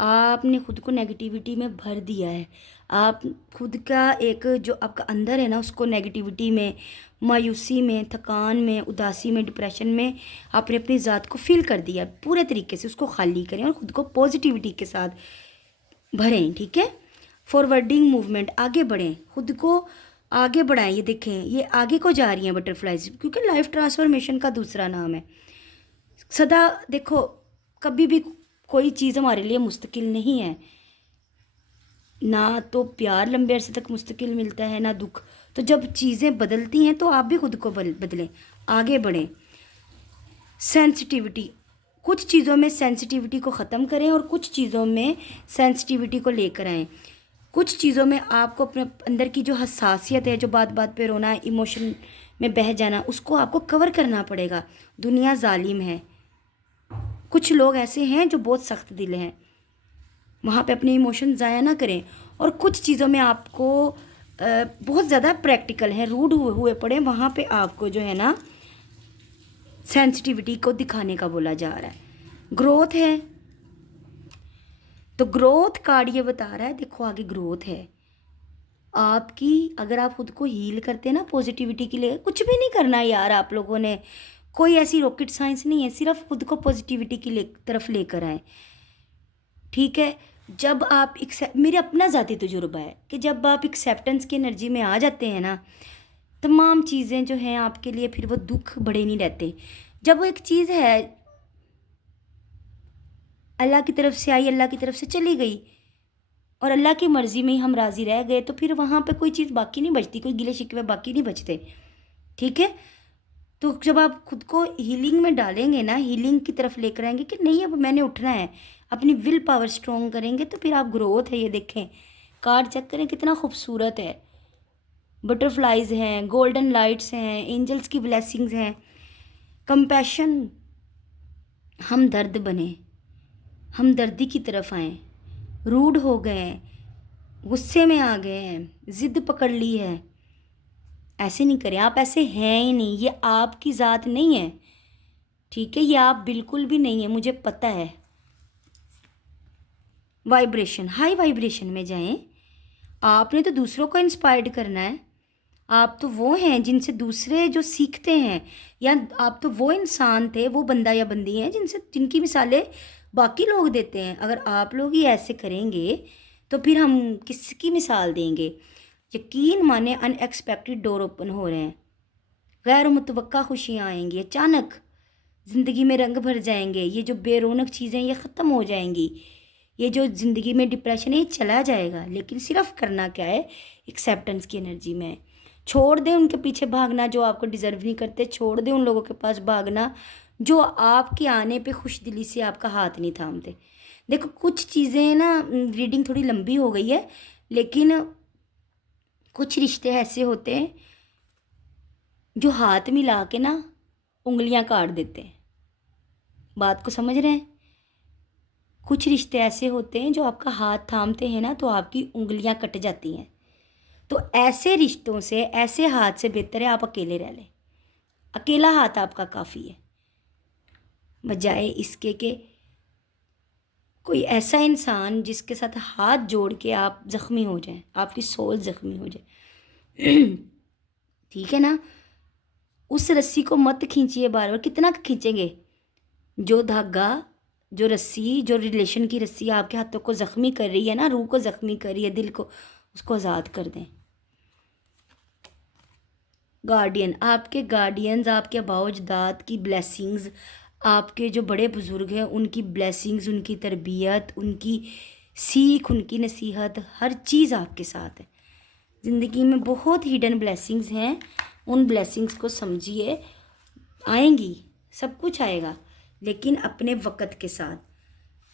آپ نے خود کو نیگیٹیوٹی میں بھر دیا ہے. آپ خود کا ایک جو آپ کا اندر ہے نا اس کو نیگیٹیوٹی میں، مایوسی میں، تھکان میں، اداسی میں، ڈپریشن میں آپ نے اپنی ذات کو فل کر دیا. پورے طریقے سے اس کو خالی کریں اور خود کو پازیٹیوٹی کے ساتھ بھریں. ٹھیک ہے. فارورڈنگ موومنٹ، آگے بڑھیں، خود کو آگے بڑھائیں. یہ دیکھیں یہ آگے کو جا رہی ہیں بٹرفلائز، کیونکہ لائف ٹرانسفارمیشن کا دوسرا نام ہے. سدا دیکھو کبھی بھی کوئی چیز ہمارے لیے مستقل نہیں ہے، نہ تو پیار لمبے عرصے تک مستقل ملتا ہے، نہ دکھ. تو جب چیزیں بدلتی ہیں تو آپ بھی خود کو بدلیں، آگے بڑھیں. سینسٹیوٹی، کچھ چیزوں میں سینسٹیوٹی کو ختم کریں اور کچھ چیزوں میں سینسٹیوٹی کو لے کر آئیں. کچھ چیزوں میں آپ کو اپنے اندر کی جو حساسیت ہے، جو بات بات پہ رونا، ایموشن میں بہہ جانا، اس کو آپ کو کور کرنا پڑے گا. دنیا ظالم ہے، کچھ لوگ ایسے ہیں جو بہت سخت دل ہیں، وہاں پہ اپنے ایموشن ضائع نہ کریں. اور کچھ چیزوں میں آپ کو بہت زیادہ پریکٹیکل ہیں، روڈ ہوئے پڑے، وہاں پہ آپ کو جو ہے نا سینسٹیوٹی کو دکھانے کا بولا جا رہا ہے. گروتھ ہے تو گروتھ کارڈ یہ بتا رہا ہے، دیکھو آگے گروتھ ہے آپ کی. اگر آپ خود کو ہیل کرتے ہیں نا پازیٹیوٹی کے لیے، کچھ بھی نہیں کرنا یار آپ لوگوں نے، کوئی ایسی راکٹ سائنس نہیں ہے، صرف خود کو پازیٹیوٹی کی طرف لے کر آئیں. ٹھیک ہے. جب آپ میرے اپنا ذاتی تجربہ ہے کہ جب آپ ایکسیپٹنس کی انرجی میں آ جاتے ہیں نا، تمام چیزیں جو ہیں آپ کے لیے پھر وہ دکھ بڑے نہیں رہتے. جب وہ ایک چیز ہے اللہ کی طرف سے آئی، اللہ کی طرف سے چلی گئی اور اللہ کی مرضی میں ہی ہم راضی رہ گئے، تو پھر وہاں پہ کوئی چیز باقی نہیں بچتی، کوئی گلے شکوے باقی نہیں بچتے. ٹھیک ہے. تو جب آپ خود کو ہیلنگ میں ڈالیں گے نا، ہیلنگ کی طرف لے کر آئیں گے کہ نہیں اب میں نے اٹھنا ہے، اپنی ول پاور سٹرونگ کریں گے، تو پھر آپ گروتھ ہے. یہ دیکھیں کارڈ چیک کریں کتنا خوبصورت ہے. بٹرفلائز ہیں، گولڈن لائٹس ہیں، اینجلس کی بلیسنگز ہیں. کمپیشن، ہم درد بنیں، ہم دردی کی طرف آئیں. روڈ ہو گئے ہیں، غصے میں آ گئے ہیں، ضد پکڑ لی ہے، ایسے نہیں کریں. آپ ایسے ہیں ہی نہیں، یہ آپ کی ذات نہیں ہے. ٹھیک ہے. یہ آپ بالکل بھی نہیں ہے، مجھے پتہ ہے. وائبریشن، ہائی وائبریشن میں جائیں. آپ نے تو دوسروں کو انسپائرڈ کرنا ہے. آپ تو وہ ہیں جن سے دوسرے جو سیکھتے ہیں، یا آپ تو وہ انسان تھے، وہ بندہ یا بندی ہیں جن کی مثالیں باقی لوگ دیتے ہیں. اگر آپ لوگ ہی ایسے کریں گے تو پھر ہم کس کی مثال دیں گے. یقین مانیں ان ایکسپیکٹڈ ڈور اوپن ہو رہے ہیں، غیر متوقع خوشیاں آئیں گی، اچانک زندگی میں رنگ بھر جائیں گے. یہ جو بے رونق چیزیں یہ ختم ہو جائیں گی. یہ جو زندگی میں ڈپریشن ہے یہ چلا جائے گا. لیکن صرف کرنا کیا ہے، ایکسیپٹنس کی انرجی میں. چھوڑ دیں ان کے پیچھے بھاگنا جو آپ کو ڈیزرو نہیں کرتے. چھوڑ دیں ان لوگوں کے پاس بھاگنا جو آپ کے آنے پہ خوش دلی سے آپ کا ہاتھ نہیں تھامتے. دیکھو کچھ چیزیں نا، ریڈنگ تھوڑی لمبی ہو گئی ہے، لیکن کچھ رشتے ایسے ہوتے ہیں جو ہاتھ ملا کے نا انگلیاں کاٹ دیتے ہیں. بات کو سمجھ رہے ہیں؟ کچھ رشتے ایسے ہوتے ہیں جو آپ کا ہاتھ تھامتے ہیں نا تو آپ کی انگلیاں کٹ جاتی ہیں. تو ایسے رشتوں سے، ایسے ہاتھ سے بہتر ہے آپ اکیلے رہ لیں. اکیلا ہاتھ آپ کا کافی ہے، بجائے اس کے کہ کوئی ایسا انسان جس کے ساتھ ہاتھ جوڑ کے آپ زخمی ہو جائیں، آپ کی سول زخمی ہو جائے. ٹھیک ہے نا. اس رسی کو مت کھینچیے بار بار. کتنا کھینچیں گے؟ جو دھاگا، جو رسی، جو ریلیشن کی رسی آپ کے ہاتھوں کو زخمی کر رہی ہے نا، روح کو زخمی کر رہی ہے، دل کو، اس کو آزاد کر دیں. گارڈین، آپ کے گارڈینز، آپ کے آباء و اجداد کی بلیسنگز، آپ کے جو بڑے بزرگ ہیں ان کی بلیسنگز، ان کی تربیت، ان کی سیکھ، ان کی نصیحت، ہر چیز آپ کے ساتھ ہے. زندگی میں بہت ہڈن بلیسنگز ہیں، ان بلیسنگز کو سمجھیے. آئیں گی، سب کچھ آئے گا، لیکن اپنے وقت کے ساتھ.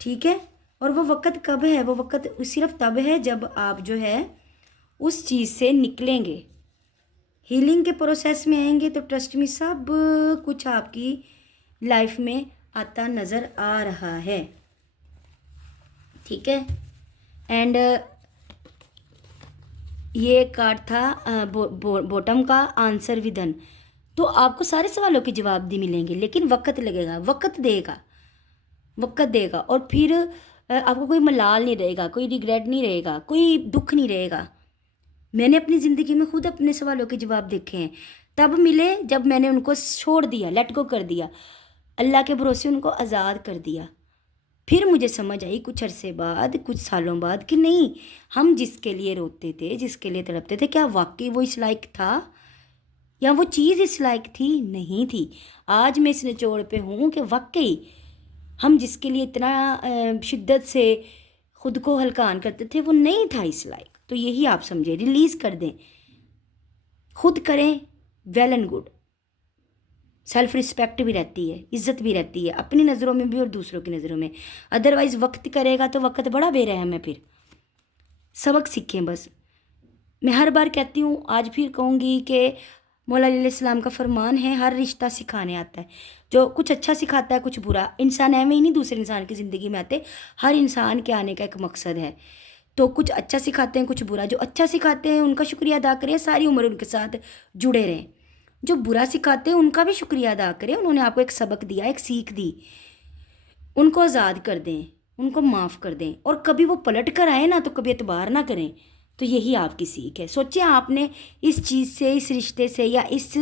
ٹھیک ہے. اور وہ وقت کب ہے؟ وہ وقت صرف تب ہے جب آپ جو ہے اس چیز سے نکلیں گے، ہیلنگ کے پروسیس میں آئیں گے. تو ٹرسٹ میں سب کچھ آپ کی لائف میں آتا نظر آ رہا ہے. ٹھیک ہے. اینڈ یہ کارڈ تھا بوٹم کا آنسر ودن. تو آپ کو سارے سوالوں کے جواب دی ملیں گے، لیکن وقت لگے گا، وقت دے گا، وقت دے گا. اور پھر آپ کو کوئی ملال نہیں رہے گا، کوئی ریگریٹ نہیں رہے گا، کوئی دکھ نہیں رہے گا۔ میں نے اپنی زندگی میں خود اپنے سوالوں کے جواب دیکھے ہیں، تب ملے جب میں نے ان کو چھوڑ دیا، لیٹ گو کر دیا، اللہ کے بھروسے ان کو آزاد کر دیا۔ پھر مجھے سمجھ آئی کچھ عرصے بعد، کچھ سالوں بعد، کہ نہیں، ہم جس کے لیے روتے تھے، جس کے لیے تڑپتے تھے، کیا واقعی وہ اس لائق تھا، یا وہ چیز اس لائق تھی؟ نہیں تھی۔ آج میں اس نچوڑ پہ ہوں کہ واقعی ہم جس کے لیے اتنا شدت سے خود کو ہلکان کرتے تھے، وہ نہیں تھا اس لائق۔ تو یہی آپ سمجھے، ریلیز کر دیں، خود کریں، well and good. Self respect بھی رہتی ہے، عزت بھی رہتی ہے، اپنی نظروں میں بھی اور دوسروں کی نظروں میں۔ ادروائز وقت کرے گا تو وقت بڑا بے رحم ہے۔ پھر سبق سیکھیں بس۔ میں ہر بار کہتی ہوں، آج پھر کہوں گی کہ مولا علیہ السلام کا فرمان ہے، ہر رشتہ سکھانے آتا ہے، جو کچھ اچھا سکھاتا ہے کچھ برا۔ انسان ایویں ہی نہیں دوسرے انسان کی زندگی میں آتے، ہر انسان کے آنے کا ایک مقصد ہے، تو کچھ اچھا سکھاتے ہیں کچھ برا۔ جو اچھا سکھاتے ہیں ان کا شکریہ ادا کریں، ساری عمر ان کے ساتھ جڑے رہیں۔ جو برا سکھاتے ہیں ان کا بھی شکریہ ادا کریں، انہوں نے آپ کو ایک سبق دیا، ایک سیکھ دی، ان کو آزاد کر دیں، ان کو معاف کر دیں، اور کبھی وہ پلٹ کر آئے نا تو کبھی اعتبار نہ کریں۔ تو یہی آپ کی سیکھ ہے۔ سوچیں آپ نے اس چیز سے، اس رشتے سے، یا اس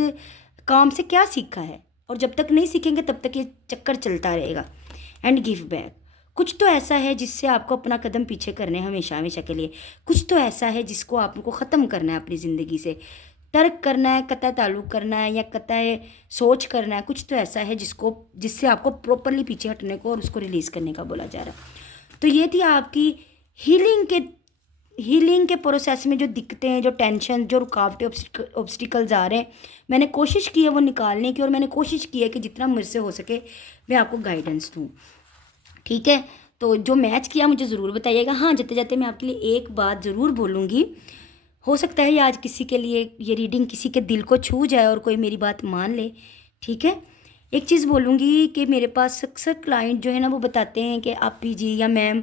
کام سے کیا سیکھا ہے، اور جب تک نہیں سیکھیں گے تب تک یہ چکر چلتا رہے گا۔ And give back. کچھ تو ایسا ہے جس سے آپ کو اپنا قدم پیچھے کرنے ہمیشہ ہمیشہ کے لیے، کچھ تو ایسا ہے جس کو آپ کو ختم کرنا ہے اپنی زندگی سے، ترک کرنا ہے، قطع تعلق کرنا ہے، یا قطع سوچ کرنا ہے۔ کچھ تو ایسا ہے جس سے آپ کو پراپرلی پیچھے ہٹنے کو اور اس کو ریلیز کرنے کا بولا جا رہا ہے۔ تو یہ تھی آپ کی ہیلنگ کے پروسیس میں جو دقتیں ہیں، جو ٹینشن، جو رکاوٹیں، obstacles آ رہے ہیں، میں نے کوشش کی ہے وہ نکالنے کی، اور میں نے کوشش کی ہے کہ جتنا مجھ سے ہو سکے میں آپ کو گائیڈنس دوں، ٹھیک ہے؟ تو جو میچ کیا مجھے ضرور بتائیے گا۔ ہاں، جاتے جاتے میں آپ کے لیے ایک بات ضرور بولوں گی، ہو سکتا ہے یہ آج کسی کے لیے یہ ریڈنگ کسی کے دل کو چھو جائے اور کوئی میری بات مان لے، ٹھیک ہے؟ ایک چیز بولوں گی کہ میرے پاس اکثر کلائنٹ جو ہے نا وہ بتاتے ہیں کہ آپی جی یا میم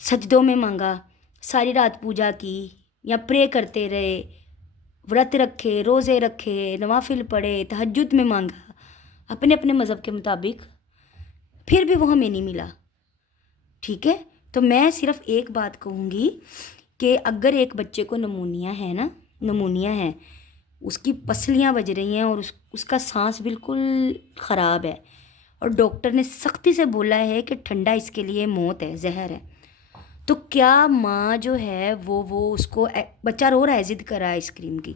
سجدوں میں مانگا، ساری رات پوجا کی، یا پرے کرتے رہے، ورت رکھے، روزے رکھے، نوافل پڑھے، تہجد میں مانگا اپنے اپنے مذہب کے مطابق، پھر بھی وہ ہمیں نہیں ملا، ٹھیک ہے؟ تو میں صرف ایک بات کہوں گی کہ اگر ایک بچے کو نمونیا ہے، اس کی پسلیاں بج رہی ہیں، اور اس کا سانس بالکل خراب ہے، اور ڈاکٹر نے سختی سے بولا ہے کہ ٹھنڈا اس کے لیے موت ہے، زہر ہے، تو کیا ماں جو ہے وہ اس کو، بچہ رو رہا ہے، ضد کر رہا ہے آئس کریم کی،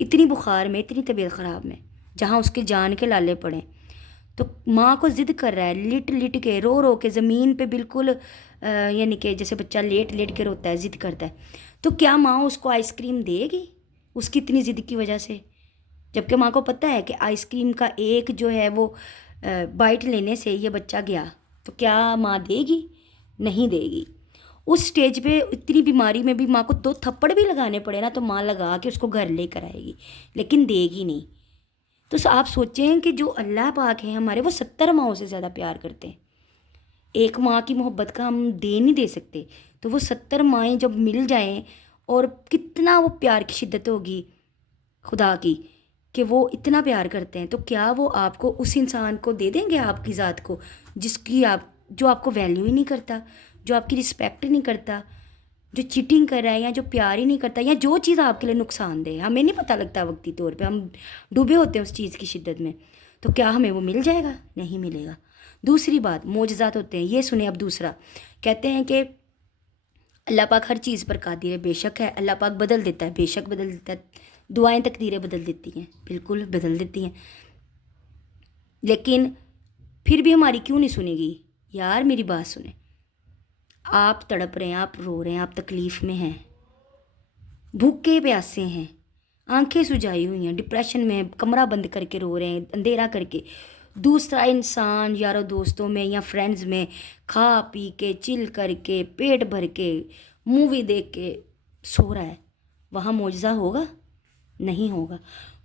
اتنی بخار میں، اتنی طبیعت خراب میں، جہاں اس کے جان کے لالے پڑے، تو ماں کو ضد کر رہا ہے، لٹ لٹ کے، رو رو کے زمین پہ بالکل، یعنی کہ جیسے بچہ لیٹ لیٹ کے روتا ہے، ضد کرتا ہے، تو کیا ماں اس کو آئس کریم دے گی اس کی اتنی ضد کی وجہ سے؟ جبکہ ماں کو پتہ ہے کہ آئس کریم کا ایک جو ہے وہ بائٹ لینے سے یہ بچہ گیا، تو کیا ماں دے گی؟ نہیں دے گی۔ اس سٹیج پہ اتنی بیماری میں بھی ماں کو 2 تھپڑ بھی لگانے پڑے نا تو ماں لگا کے اس کو گھر لے کر آئے گی، لیکن دے گی نہیں۔ تو آپ سوچیں کہ جو اللہ پاک ہیں ہمارے، وہ 70 ماؤں سے زیادہ پیار کرتے ہیں، ایک ماں کی محبت کا ہم دے نہیں دے سکتے، تو وہ 70 مائیں جب مل جائیں، اور کتنا وہ پیار کی شدت ہوگی خدا کی کہ وہ اتنا پیار کرتے ہیں، تو کیا وہ آپ کو اس انسان کو دے دیں گے، آپ کی ذات کو، جو آپ کو ویلیو ہی نہیں کرتا، جو آپ کی رسپیکٹ نہیں کرتا، جو چیٹنگ کر رہا ہے، یا جو پیار ہی نہیں کرتا، یا جو چیز آپ کے لیے نقصان دہ، ہمیں نہیں پتہ لگتا وقتی طور پہ، ہم ڈوبے ہوتے ہیں اس چیز کی شدت میں، تو کیا ہمیں وہ مل جائے گا؟ نہیں ملے گا۔ دوسری بات، معجزات ہوتے ہیں، یہ سنیں اب دوسرا، کہتے ہیں کہ اللہ پاک ہر چیز پر قادر ہے، بے شک ہے، اللہ پاک بدل دیتا ہے، بے شک بدل دیتا ہے، دعائیں تقدیریں بدل دیتی ہیں، بالکل بدل دیتی ہیں، لیکن پھر بھی ہماری کیوں نہیں سنے گی؟ یار میری بات سنیں، آپ تڑپ رہے ہیں، آپ رو رہے ہیں، آپ تکلیف میں ہیں، بھوکے پیاسے ہیں، آنکھیں سجائی ہوئی ہیں، ڈپریشن میں کمرہ بند کر کے رو رہے ہیں، اندھیرا کر کے، دوسرا انسان یاروں دوستوں میں یا فرینڈز میں کھا پی کے، چل کر کے، پیٹ بھر کے، مووی دیکھ کے سو رہا ہے، وہاں معجزہ ہوگا؟ نہیں ہوگا۔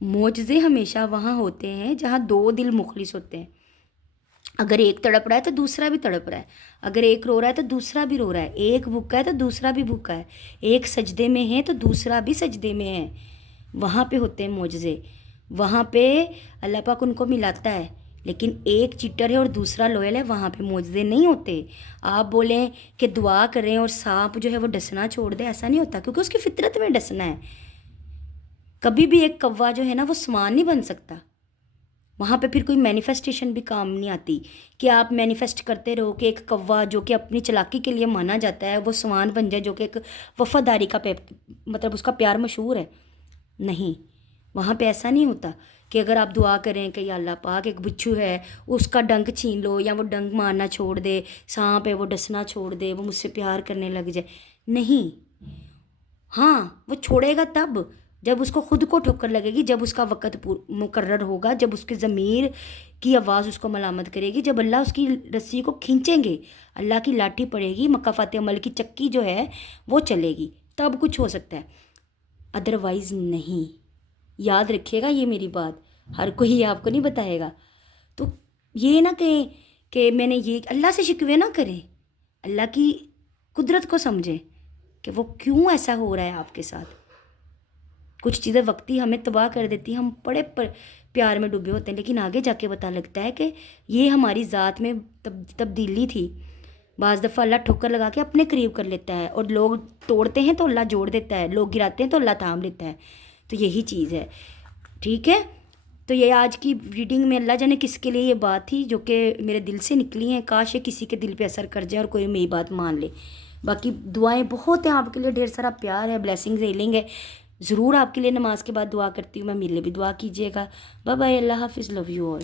معجزے ہمیشہ وہاں ہوتے ہیں جہاں 2 دل مخلص ہوتے ہیں، اگر ایک تڑپ رہا ہے تو دوسرا بھی تڑپ رہا ہے، اگر ایک رو رہا ہے تو دوسرا بھی رو رہا ہے، ایک بھوکا ہے تو دوسرا بھی بھوکا ہے، ایک سجدے میں ہے تو دوسرا بھی سجدے میں ہے، وہاں پہ ہوتے ہیں معجزے، وہاں پہ اللہ پاک ان کو ملاتا ہے، لیکن ایک چیٹر ہے اور دوسرا لوئل ہے، وہاں پہ معجزے نہیں ہوتے۔ آپ بولیں کہ دعا کریں اور سانپ جو ہے وہ ڈسنا چھوڑ دے، ایسا نہیں ہوتا، کیونکہ اس کی فطرت میں ڈسنا ہے۔ کبھی بھی ایک کوا جو ہے نا وہ سمان نہیں بن سکتا، وہاں پہ پھر کوئی مینیفیسٹیشن بھی کام نہیں آتی کہ آپ مینیفیسٹ کرتے رہو کہ ایک کوا جو کہ اپنی چلاکی کے لیے مانا جاتا ہے وہ سمان بن جائے، جو کہ ایک وفاداری کا مطلب اس کا پیار مشہور ہے۔ نہیں، وہاں پہ ایسا نہیں ہوتا کہ اگر آپ دعا کریں کہ یا اللہ پاک ایک بچھو ہے اس کا ڈنک چھین لو یا وہ ڈنک مارنا چھوڑ دے، سانپ ہے وہ ڈسنا چھوڑ دے، وہ مجھ سے پیار کرنے لگ جائے، نہیں۔ ہاں وہ چھوڑے گا تب جب اس کو خود کو ٹھوکر لگے گی، جب اس کا وقت مقرر ہوگا، جب اس کے ضمیر کی آواز اس کو ملامت کرے گی، جب اللہ اس کی رسی کو کھینچیں گے، اللہ کی لاٹھی پڑے گی، مکافات عمل کی چکی جو ہے وہ چلے گی، تب کچھ ہو سکتا ہے، ادروائز نہیں۔ یاد رکھیے گا یہ میری بات، ہر کوئی آپ کو نہیں بتائے گا۔ تو یہ نہ کہیں کہ میں نے یہ، اللہ سے شکوے نہ کریں، اللہ کی قدرت کو سمجھیں کہ وہ کیوں ایسا ہو رہا ہے آپ کے ساتھ۔ کچھ چیزیں وقتی ہمیں تباہ کر دیتی ہیں، ہم بڑے پیار میں ڈوبے ہوتے ہیں، لیکن آگے جا کے پتہ لگتا ہے کہ یہ ہماری ذات میں تبدیلی تھی۔ بعض دفعہ اللہ ٹھوکر لگا کے اپنے قریب کر لیتا ہے، اور لوگ توڑتے ہیں تو اللہ جوڑ دیتا ہے، لوگ گراتے ہیں تو اللہ تھام لیتا ہے۔ تو یہی چیز ہے، ٹھیک ہے؟ تو یہ آج کی ریڈنگ میں اللہ جانے کس کے لیے یہ بات تھی جو کہ میرے دل سے نکلی ہیں، کاش یہ کسی کے دل پہ اثر کر جائے اور کوئی میری بات مان لے۔ باقی دعائیں بہت ہیں آپ کے لیے، ڈھیر سارا پیار ہے، بلیسنگز ہیلنگ ہے۔ ضرور آپ کے لیے نماز کے بعد دعا کرتی ہوں میں، میرے لیے بھی دعا کیجیے گا۔ بائے بائے، اللہ حافظ، لو یو آل۔